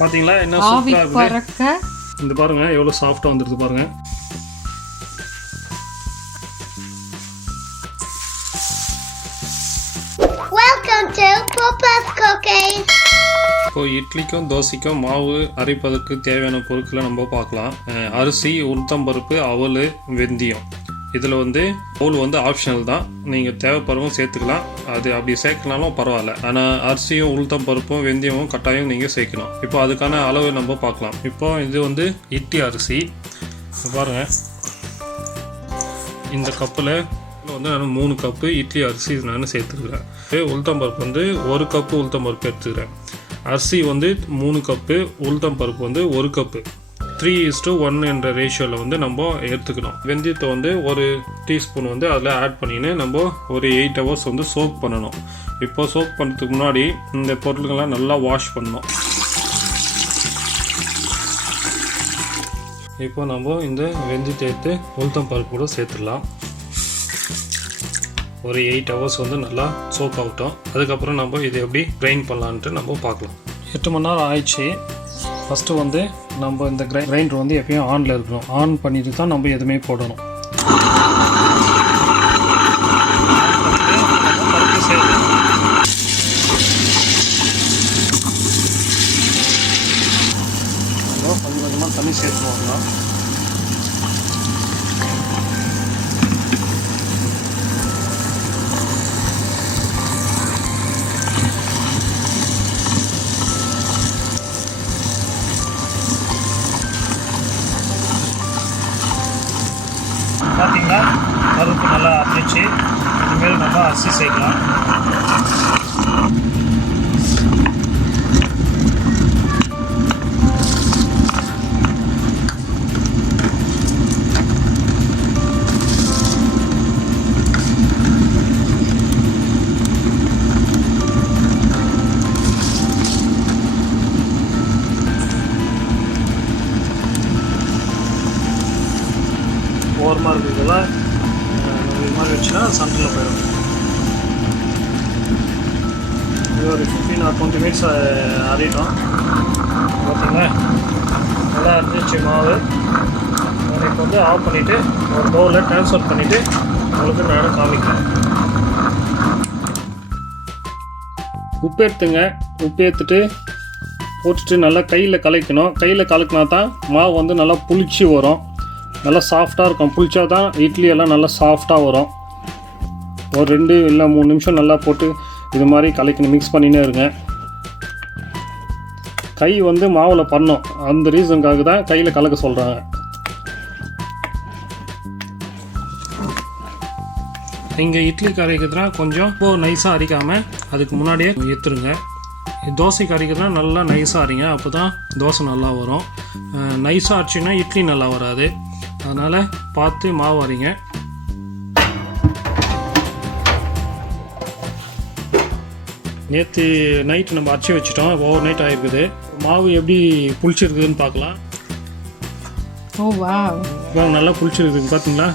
பாத்தீங்களா என்ன சூப்பரா இருக்கு. இந்த பாருங்க எவ்வளவு சாஃப்ட்டா வந்திருக்கு பாருங்க. Welcome to Papa's Cookies. இப்போ இட்லிக்கும் தோசைக்கும் மாவு அரைப்பதற்கு தேவையான பொருட்களை நம்ம பார்க்கலாம். அரிசி, உளுத்தம்பருப்பு, அவல், வெந்தயம். இதில் அவல் ஆப்ஷனல் தான், நீங்கள் தேவைப்படுறவங்க சேர்த்துக்கலாம். அது அப்படி சேர்க்கலாலும் பரவாயில்ல. ஆனால் அரிசியும் உளுத்தம்பருப்பும் வெந்தயமும் கட்டாயம் நீங்கள் சேர்க்கணும். இப்போ அதுக்கான அளவு நம்ம பார்க்கலாம். இப்போ இது இட்லி அரிசி பாருங்கள். இந்த கப்பில் நான் 3 கப்பு இட்லி அரிசி நான் சேர்த்துக்கிறேன். உளுத்தம்பருப்பு 1 கப்பு உளுத்தம்பருப்பு எடுத்துக்கிறேன். அரிசி 3 கப்பு, உளுத்தம்பருப்பு 1 கப்பு. 3:1 என்ற ரேஷியோவில் நம்ம எடுத்துக்கணும். வெந்தயத்தை 1 டீஸ்பூன் அதில் ஆட் பண்ணின்னு நம்ம ஒரு 8 ஹவர்ஸ் சோக் பண்ணணும். இப்போ சோக் பண்ணுறதுக்கு முன்னாடி இந்த பொருட்கள்லாம் நல்லா வாஷ் பண்ணணும். இப்போ நம்ம இந்த வெந்தயத்தை எடுத்து உளுத்தம்பருப்பு கூட சேர்த்துடலாம். ஒரு 8 ஹவர்ஸ் நல்லா சோக் ஆகட்டும். அதுக்கப்புறம் நம்ம இதை எப்படி கிரைண்ட் பண்ணலான்ட்டு நம்ம பார்க்கலாம். 8 மணி நேரம் ஆயிடுச்சு. ஃபஸ்ட்டு நம்ம இந்த கிரைண்டர் எப்பயும் ஆனில் இருக்கணும். ஆன் பண்ணிட்டு தான் நம்ம எதுவுமே போடணும். கொஞ்சம் கொஞ்சமாக தண்ணி சேர்த்துவாங்க. பார்த்தீங்களா, பருப்பு நல்லா அரைச்சி இனிமேல் நம்ம அரிசி சேர்க்கலாம். ஓரமாக இருக்கிறதுலாம் நம்ம இது மாதிரி வச்சுன்னா சண்டில் போயிடும். இது ஒரு 15 or 20 மினிட்ஸ் அரையிட்டோம். பார்த்தீங்களா, நல்லா அரைச்சி மாவு. இப்போ ஆஃப் பண்ணிவிட்டு ஒரு பவுலில் ட்ரான்ஸ்ஃபர் பண்ணிவிட்டு உங்களுக்கு நான் காமிக்கிறேன். உப்பு எடுத்துங்க. உப்பு எடுத்துட்டு போட்டுட்டு நல்லா கையில் கலக்கணும். கையில் கலக்கினா தான் மாவு நல்லா புளிச்சு வரும். நல்லா சாஃப்டாக இருக்கும். புளிச்சா தான் இட்லி எல்லாம் நல்லா சாஃப்டாக வரும். ஒரு 2 இல்லை 3 நிமிஷம் நல்லா போட்டு இது மாதிரி கலக்கணும். மிக்ஸ் பண்ணினே இருங்க. கை மாவில் பண்ணணும். அந்த ரீசனுக்காக தான் கையில் கலக்க சொல்கிறாங்க. இங்கே இட்லி கரைக்கிறதுனா கொஞ்சம் நைஸாக அரைக்காமல் அதுக்கு முன்னாடியே எடுத்துருங்க. தோசைக்கு அரைக்கிறதுனா நல்லா நைஸாக அரைங்க. அப்போ தான் தோசை நல்லா வரும். நைஸாக அரைச்சிங்கன்னா இட்லி நல்லா வராது. அதனால் பார்த்து மாவு அரைங்க. நேற்று நைட்டு நம்ம அரைச்சி வச்சிட்டோம். ஓவர் நைட் ஆகிருக்குது. மாவு எப்படி புளிச்சிருக்குதுன்னு பார்க்கலாம். நல்லா புளிச்சிருக்குது பார்த்தீங்களா.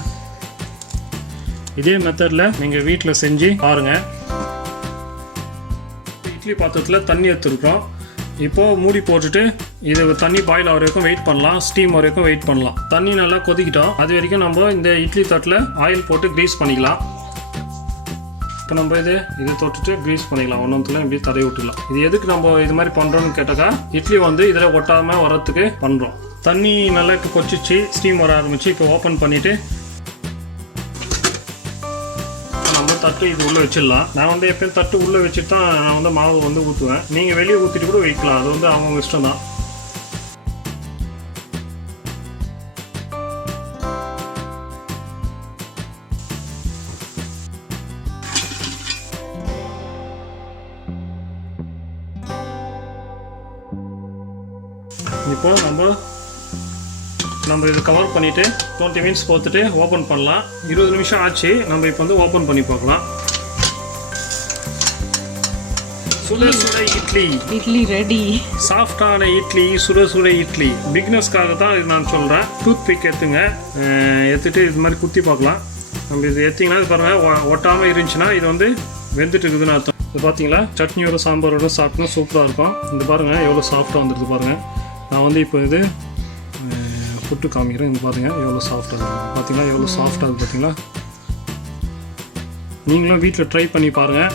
இதே மெத்தடில் நீங்கள் வீட்டில் செஞ்சு பாருங்கள். இட்லி பாத்திரத்தில் தண்ணி எடுத்துருக்கோம். இப்போது மூடி போட்டுட்டு இது தண்ணி பாயில் ஆகிற வரைக்கும் வெயிட் பண்ணலாம். ஸ்டீம் வரைக்கும் வெயிட் பண்ணலாம். தண்ணி நல்லா கொதிக்கிட்டோம். அது வரைக்கும் நம்ம இந்த இட்லி தட்டில் ஆயில் போட்டு க்ரீஸ் பண்ணிக்கலாம். இப்போ நம்ம இது தொட்டுட்டு க்ரீஸ் பண்ணிக்கலாம். ஒன்றுத்துல இப்படி தடவி விட்டுக்கலாம். இது எதுக்கு நம்ம இது மாதிரி பண்ணுறோன்னு கேட்டாக்கா, இட்லி இதில் ஒட்டாமல் வரத்துக்கு பண்ணுறோம். தண்ணி நல்லா கொதிச்சு ஸ்டீம் வர ஆரம்பிச்சு. இப்போ ஓப்பன் பண்ணிவிட்டு தட்டு இது உள்ளே வச்சிடலாம். நான் எப்பயும் தட்டு உள்ளே வச்சுட்டு தான் நான் மாவு ஊற்றுவேன். நீங்கள் வெளியே ஊற்றிட்டு கூட வைக்கலாம். அது அவங்க இஷ்டம் தான். இப்போ நம்ம இது கவர் பண்ணிவிட்டு 20 மினிட்ஸ் போட்டுட்டு ஓப்பன் பண்ணலாம். 20 நிமிஷம் ஆச்சு. நம்ம இப்போ ஓப்பன் பண்ணி பார்க்கலாம். சுட சுட இட்லி ரெடி. சாஃப்டான இட்லி, சுட சுட இட்லி. பிகினர்ஸ்க்காக தான் இது நான் சொல்கிறேன். டூத் பிக் எடுத்துட்டு இது மாதிரி குத்தி பார்க்கலாம். நம்ம இது எடுத்திங்கன்னா பாருங்கள், ஒட்டாமல் இருந்துச்சுன்னா இது வெந்துட்டு இருக்குதுன்னு அர்த்தம். இது பார்த்தீங்களா சட்னியோட சாம்பாரோட சாப்பிட்டோம்னா சூப்பராக இருக்கும். இந்த பாருங்கள் எவ்வளோ சாஃப்டாக வந்துடுது பாருங்கள். நான் வந்து இப்போ இது புட்டு காமிக்கிறேன். இது பாருங்கள் எவ்வளோ சாஃப்டாக இருக்குது பார்த்தீங்களா, எவ்வளோ சாஃப்டாக இருக்குது பார்த்தீங்களா. நீங்களும் வீட்டில் ட்ரை பண்ணி பாருங்கள்.